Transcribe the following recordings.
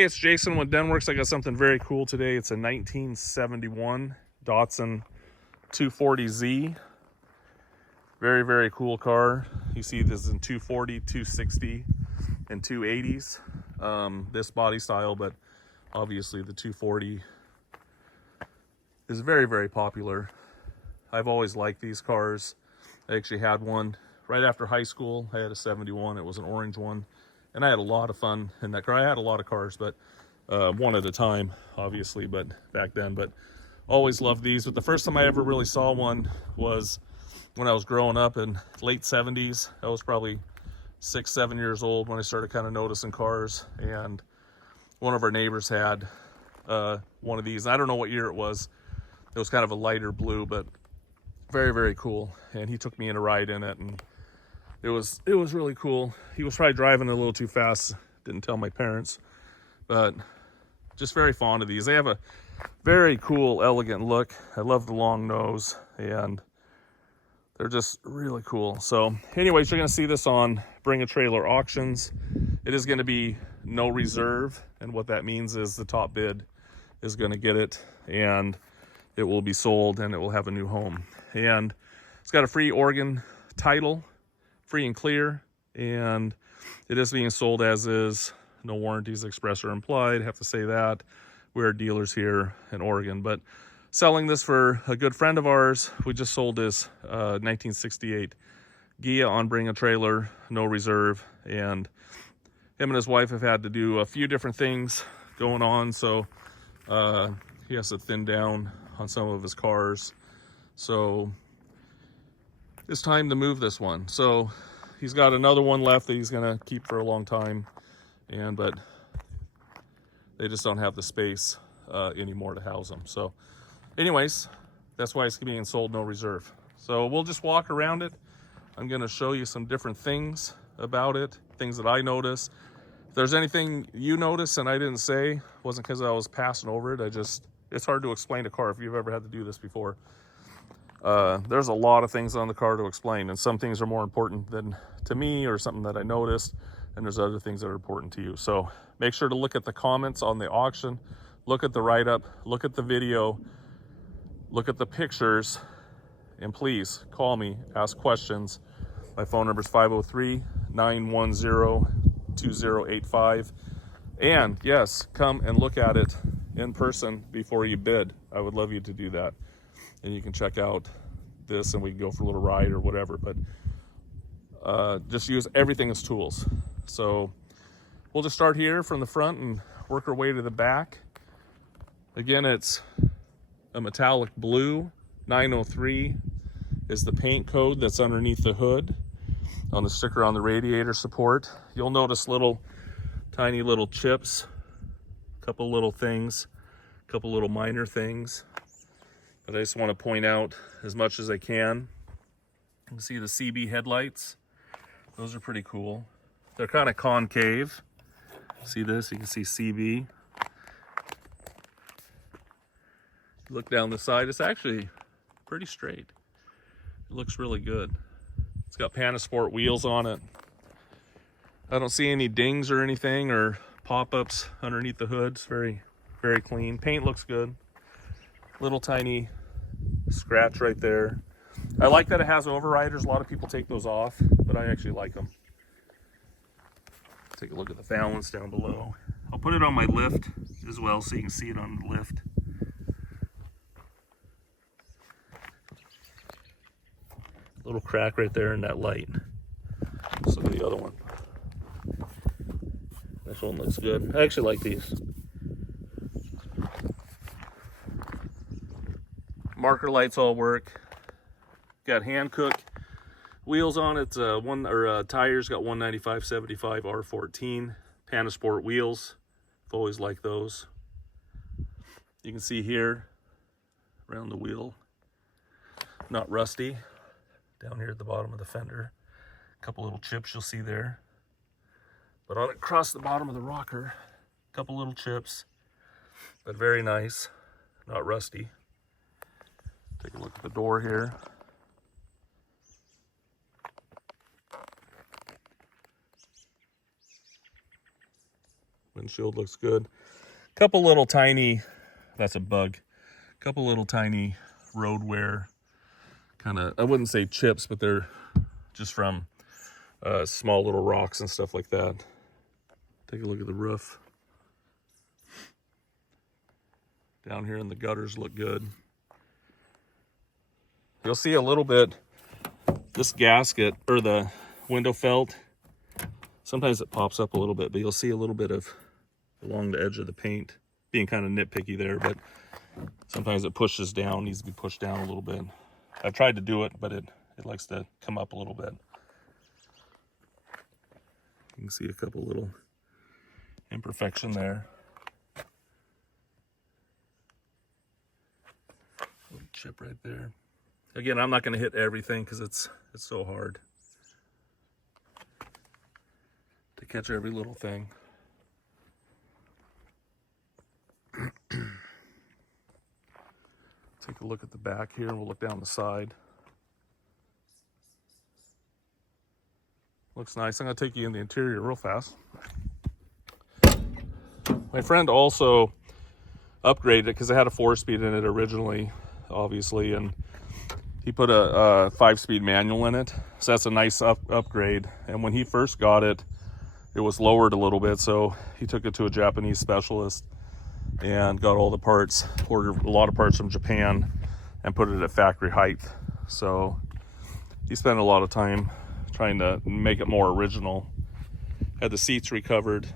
Hey, it's Jason with Denwerks. I got something very cool today. It's a 1971 Datsun 240Z. Very, very cool car. You see this in 240, 260, and 280s. This body style, but obviously the 240 is very, very popular. I've always liked these cars. I actually had one right after high school. I had a 71. It was an orange one. And I had a lot of fun in that car. I had a lot of cars, but one at a time, obviously, but back then. But always loved these. But the first time I ever really saw one was when I was growing up in late 70s. I was probably 6, 7 years old when I started kind of noticing cars. And one of our neighbors had one of these. I don't know what year it was. It was kind of a lighter blue, but very, very cool. And he took me in a ride in it, and it was really cool. He was probably driving a little too fast. Didn't tell my parents, but just very fond of these. They have a very cool, elegant look. I love the long nose, and they're just really cool. So anyways, you're gonna see this on Bring a Trailer Auctions. It is gonna be no reserve, and what that means is the top bid is gonna get it, and it will be sold, and it will have a new home. And it's got a free Oregon title, free and clear, and it is being sold as is. No warranties express or implied. Have to say that. We're dealers here in Oregon, but selling this for a good friend of ours. We just sold this 1968 Gia on Bring a Trailer, no reserve, and him and his wife have had to do a few different things going on, so he has to thin down on some of his cars. So it's time to move this one. So he's got another one left that he's gonna keep for a long time, but they just don't have the space anymore to house them. So anyways, that's why it's being sold no reserve. So we'll just walk around it. I'm gonna show you some different things about it, things that I notice. If there's anything you notice and I didn't say, wasn't because I was passing over it. It's hard to explain a car if you've ever had to do this before. There's a lot of things on the car to explain, and some things are more important than to me, or something that I noticed, and there's other things that are important to you. So make sure to look at the comments on the auction, look at the write-up, look at the video, look at the pictures, and please call me, ask questions. My phone number is 503-910-2085. And yes, come and look at it in person before you bid. I would love you to do that. And you can check out this, and we can go for a little ride or whatever, but just use everything as tools. So we'll just start here from the front and work our way to the back. Again, it's a metallic blue. 903 is the paint code that's underneath the hood on the sticker on the radiator support. You'll notice tiny little chips, a couple little things, a couple little minor things. But I just want to point out as much as I can. You can see the CB headlights. Those are pretty cool. They're kind of concave. See this? You can see CB. Look down the side. It's actually pretty straight. It looks really good. It's got Panasport wheels on it. I don't see any dings or anything or pop-ups underneath the hood. It's very, very clean. Paint looks good. Little tiny scratch right there. I like that it has overriders. A lot of people take those off, but I actually like them. Take a look at the balance down below. I'll put it on my lift as well so you can see it on the lift. Little crack right there in that light. Let's look at the other one. This one looks good. I actually like these. Marker lights all work. Got Hankook wheels on it. Tires got 195/75 R14. Panasport wheels. I've always liked those. You can see here around the wheel, not rusty. Down here at the bottom of the fender, a couple little chips you'll see there. But across the bottom of the rocker, a couple little chips, but very nice, not rusty. Take a look at the door here. Windshield looks good. Couple little tiny, that's a bug. Couple little tiny road wear, kind of, I wouldn't say chips, but they're just from small little rocks and stuff like that. Take a look at the roof. Down here in the gutters look good. You'll see a little bit, this gasket, or the window felt, sometimes it pops up a little bit, but you'll see a little bit of along the edge of the paint. Being kind of nitpicky there, but sometimes it pushes down, needs to be pushed down a little bit. I've tried to do it, but it likes to come up a little bit. You can see a couple little imperfection there. Little chip right there. Again, I'm not going to hit everything because it's so hard to catch every little thing. Take a look at the back here, and we'll look down the side. Looks nice. I'm going to take you in the interior real fast. My friend also upgraded it because it had a 4-speed in it originally, obviously, and he put a 5-speed manual in it. So that's a nice upgrade. And when he first got it, it was lowered a little bit, so he took it to a Japanese specialist and got all the parts, ordered a lot of parts from Japan, and put it at factory height. So he spent a lot of time trying to make it more original. Had the seats recovered.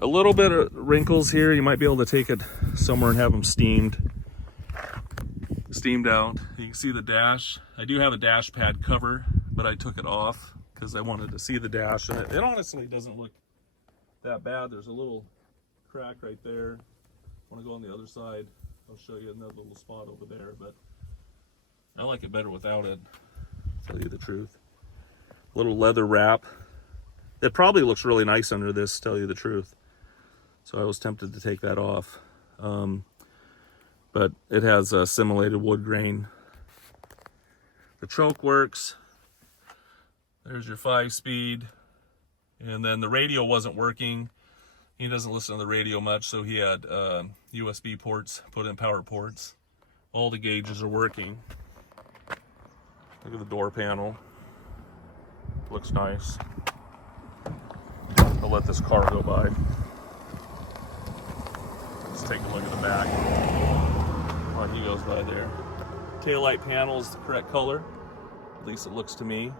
A little bit of wrinkles here. You might be able to take it somewhere and have them steamed out. You can see the dash. I do have a dash pad cover, but I took it off because I wanted to see the dash, and it honestly doesn't look that bad. There's a little crack right there. I want to go on the other side. I'll show you another little spot over there, but I like it better without it, to tell you the truth. Little leather wrap. It probably looks really nice under this, to tell you the truth. So I was tempted to take that off. But it has a simulated wood grain. The choke works. There's your 5-speed. And then the radio wasn't working. He doesn't listen to the radio much, so he had USB ports, put in power ports. All the gauges are working. Look at the door panel. Looks nice. I'll let this car go by. Let's take a look at the back while he goes by there. Taillight panel is the correct color. At least it looks to me.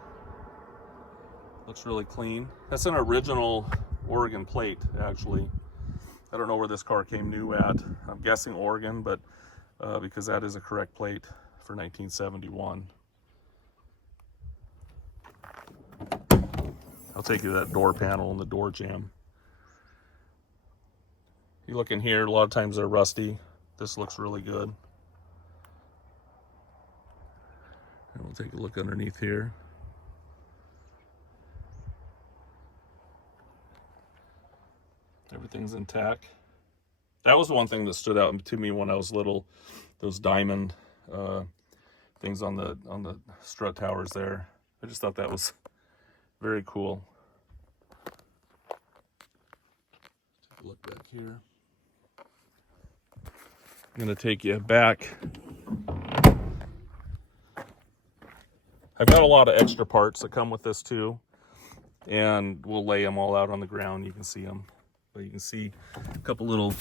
Looks really clean. That's an original Oregon plate, actually. I don't know where this car came new at. I'm guessing Oregon, but because that is a correct plate for 1971. I'll take you to that door panel and the door jamb. You look in here, a lot of times they're rusty. This looks really good. And we'll take a look underneath here. Everything's intact. That was one thing that stood out to me when I was little. Those diamond things on the strut towers there. I just thought that was very cool. Take a look back here. I'm going to take you back. I've got a lot of extra parts that come with this too, and we'll lay them all out on the ground. You can see them. But you can see a couple little,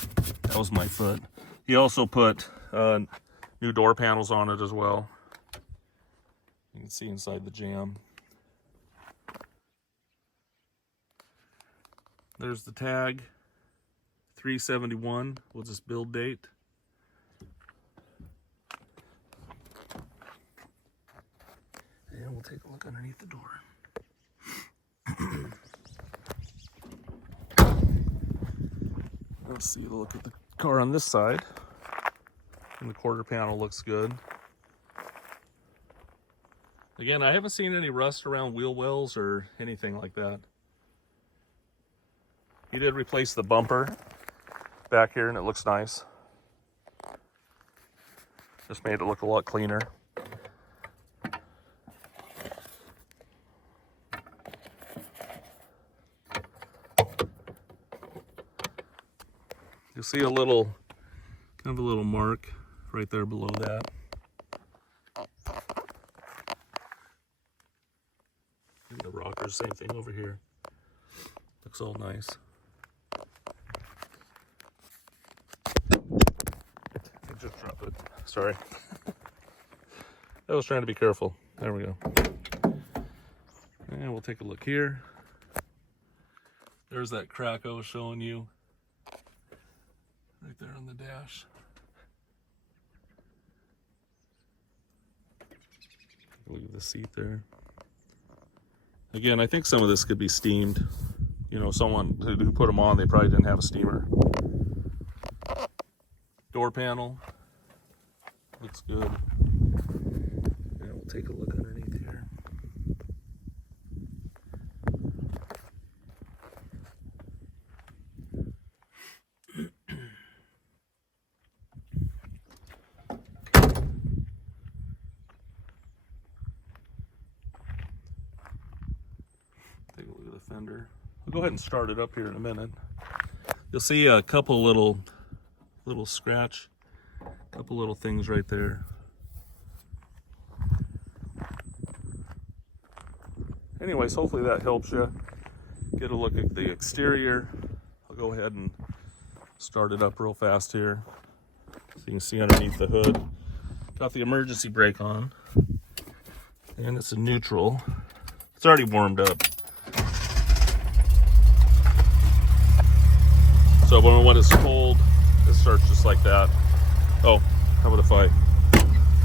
that was my foot. He also put new door panels on it as well. You can see inside the jamb. There's the tag, 371 was its build date. And we'll take a look underneath the door. Let's see, look at the car on this side. And the quarter panel looks good. Again, I haven't seen any rust around wheel wells or anything like that. He did replace the bumper back here, and it looks nice. Just made it look a lot cleaner. You'll see a little, kind of a little mark right there below that. And the rocker, same thing over here. Looks all nice. I just dropped it. Sorry. I was trying to be careful. There we go. And we'll take a look here. There's that crack I was showing you. Right there on the dash. Look at the seat there. Again, I think some of this could be steamed. You know, someone who put them on, they probably didn't have a steamer. Door panel. Looks good. Yeah, we'll take a look underneath here. Take a look at the fender. I'll go ahead and start it up here in a minute. You'll see a couple little scratch, couple little things right there. Anyways, hopefully that helps you get a look at the exterior. I'll go ahead and start it up real fast here so you can see underneath the hood. Got the emergency brake on, and it's a neutral. It's already warmed up. So when it's cold, it starts just like that. Oh, how about if I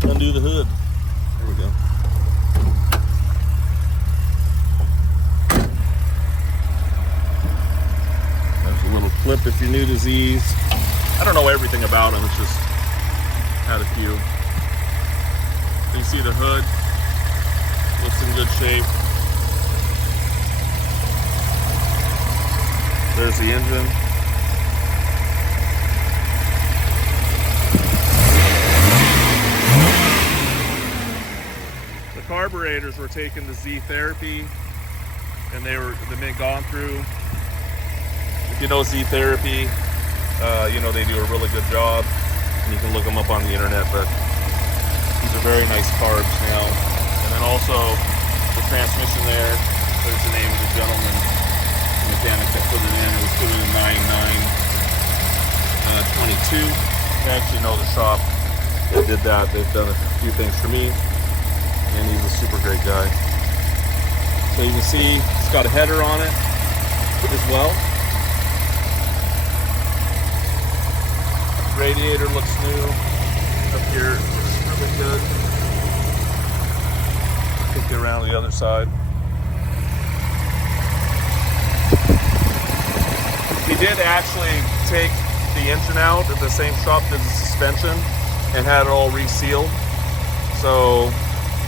undo the hood? There we go. There's a little clip if you're new to these. I don't know everything about them, it's just had a few. So you see the hood, looks in good shape. There's the engine. Carburetors were taken to Z Therapy, and they've been gone through. If you know Z Therapy, you know they do a really good job, and you can look them up on the internet. But these are very nice carbs now. And then also the transmission there. There's the name of the gentleman, the mechanic that put it in. It was put in 9922. I actually know the shop that did that. They've done a few things for me. And he's a super great guy. So you can see it's got a header on it as well. Radiator looks new. Up here looks really good. Take you around the other side. He did actually take the engine out at the same shop, did the suspension, and had it all resealed. So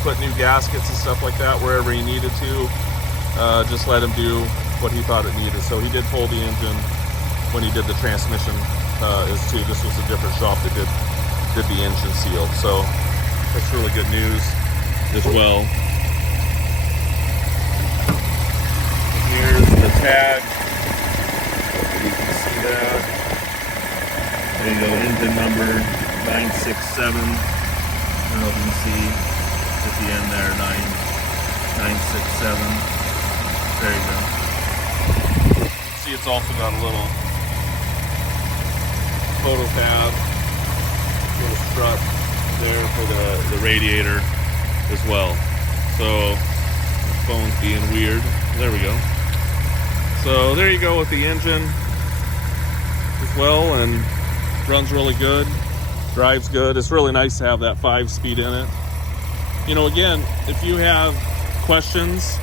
put new gaskets and stuff like that wherever he needed to. Just let him do what he thought it needed. So he did pull the engine when he did the transmission This was a different shop that did the engine seal. So that's really good news as well. Here's the tag. You can see that. There you go, engine number 967. I don't know if you can see at the end there, 967. There you go. See, it's also got a little photo pad, little strut there for the radiator as well. So the phone's being weird. There we go. So there you go with the engine as well, and runs really good, drives good. It's really nice to have that 5-speed in it. You know, again, if you have questions,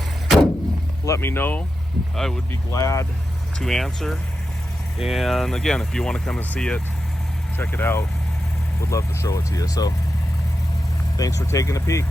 let me know. I would be glad to answer. And again, if you want to come and see it, check it out. Would love to show it to you. So thanks for taking a peek.